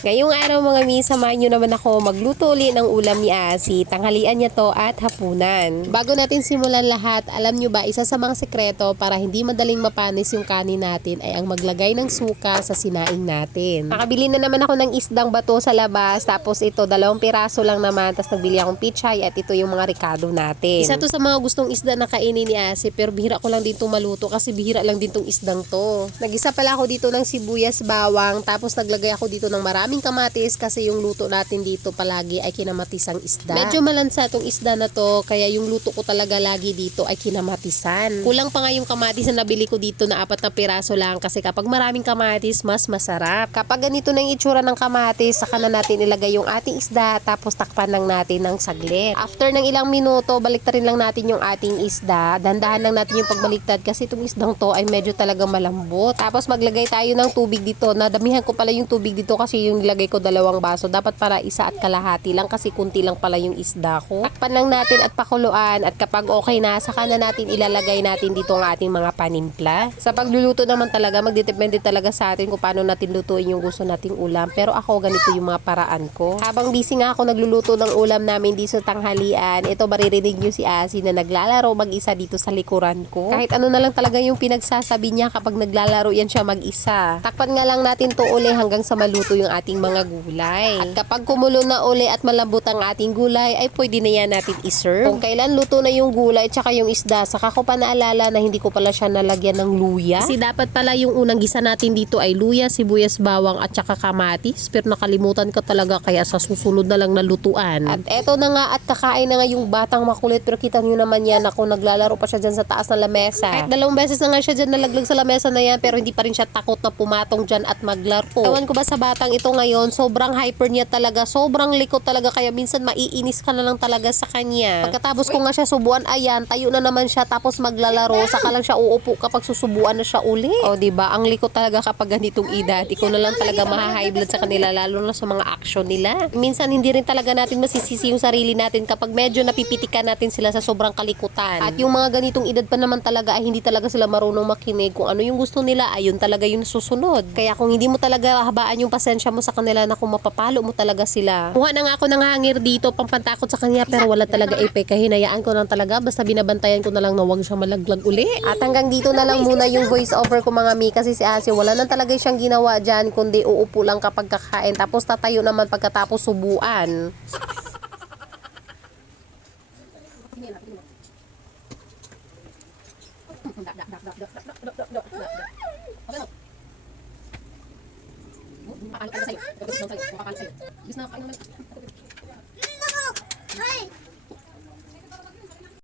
Ngayong araw mga mi, samahan nyo naman ako magluto uli ng ulam ni Asi. Tanghalian niya to at hapunan. Bago natin simulan lahat, alam nyo ba isa sa mga sekreto para hindi madaling mapanis yung kanin natin ay ang maglagay ng suka sa sinaing natin. Nakabili na naman ako ng isdang bato sa labas, tapos ito 2 piraso lang naman, tapos nagbili akong pichay at ito yung mga ricado natin. Isa to sa mga gustong isda na kainin ni Asi, pero bihira ko lang din itong maluto kasi bihira lang din tong isdang to. Nagisa pala ako dito ng sibuyas, bawang, tapos naglagay ako dito ng maraming kamatis kasi yung luto natin dito palagi ay kinamatisang isda. Medyo malansa tong isda na to, kaya yung luto ko talaga lagi dito ay kinamatisan. Kulang pa nga yung kamatis na nabili ko dito na 4 na piraso lang kasi kapag maraming kamatis, mas masarap. Kapag ganito na yung itsura ng kamatis, saka na natin ilagay yung ating isda, tapos takpan lang natin ng saglit. After ng ilang minuto, baliktarin lang natin yung ating isda. Dandahan lang natin yung pagbaliktad kasi itong isdang to ay medyo talagang malambot. Tapos maglagay tayo ng tubig dito. Nadamihan ko pala yung tubig dito kasi yung nilagay ko 2 baso. Dapat para 1 1/2 lang kasi kunti lang pala yung isda ko. Takpan lang natin at pakuluan, at kapag okay na, saka na natin ilalagay natin dito ang ating mga panimpla. Sa pagluluto naman talaga, magdedepende talaga sa atin kung paano natin lutuin yung gusto nating ulam. Pero ako, ganito yung mga paraan ko. Habang busy nga ako nagluluto ng ulam namin dito sa tanghalian, ito maririnig nyo si Asi na naglalaro mag-isa dito sa likuran ko. Kahit ano na lang talaga yung pinagsasabi niya kapag naglalaro yan siya mag-isa. Takpan nga lang natin to uli hanggang sa maluto yung ating mga gulay. At kapag kumulo na uli at malambot ang ating gulay, ay pwede na yan natin iserve. Kung kailan luto na yung gulay tsaka yung isda, saka ko pa naalala na hindi ko pala siya nalagyan ng luya. Kasi dapat pala yung unang gisa natin dito ay luya, sibuyas, bawang at tsaka kamatis. Pero nakalimutan ko talaga, kaya sa susunod na lang na lutuan. At eto na nga, at kakain na nga yung batang makulit. Pero kita nyo naman yan, ako naglalaro pa siya dyan sa taas ng lamesa. Kahit 2 beses na nga siya dyan nalaglag sa lamesa na yan, pero hindi pa rin siya takot na pumatong dyan at maglaro. Ewan ko ba sa batang ito ngayon, sobrang hyper niya talaga, sobrang likot talaga, kaya minsan maiinis ka na lang talaga sa kanya. Pagkatapos ko nga siya subuan, ayan, tayo na naman siya tapos maglalaro, saka lang siya uupo kapag susubuan na siya uli. O diba, ang likot talaga kapag ganitong edad. Ikaw na lang talaga maha-high blood sa kanila, lalo na sa mga action nila. Minsan hindi rin talaga natin masisisi yung sarili natin kapag medyo napipitikan natin sila sa sobrang kalikutan. At yung mga ganitong edad pa naman talaga ay hindi talaga sila marunong makinig. Kung ano yung gusto nila, ayun talaga yung susunod. Kaya kung hindi mo talaga habaan yung pasensya mo sa kanila, na kung mapapalo mo talaga sila. Kuha na nga ako ng hangir dito pampantakot sa kanya, pero wala talaga epek. Hinayaan ko lang talaga, basta binabantayan ko na lang na huwag siya malaglag uli. At hanggang dito na lang muna yung voice over ko mga mi, kasi si Asi wala na talaga siyang ginawa dyan, kundi uupo lang kapag kakain, tapos tatayo naman pagkatapos subuan.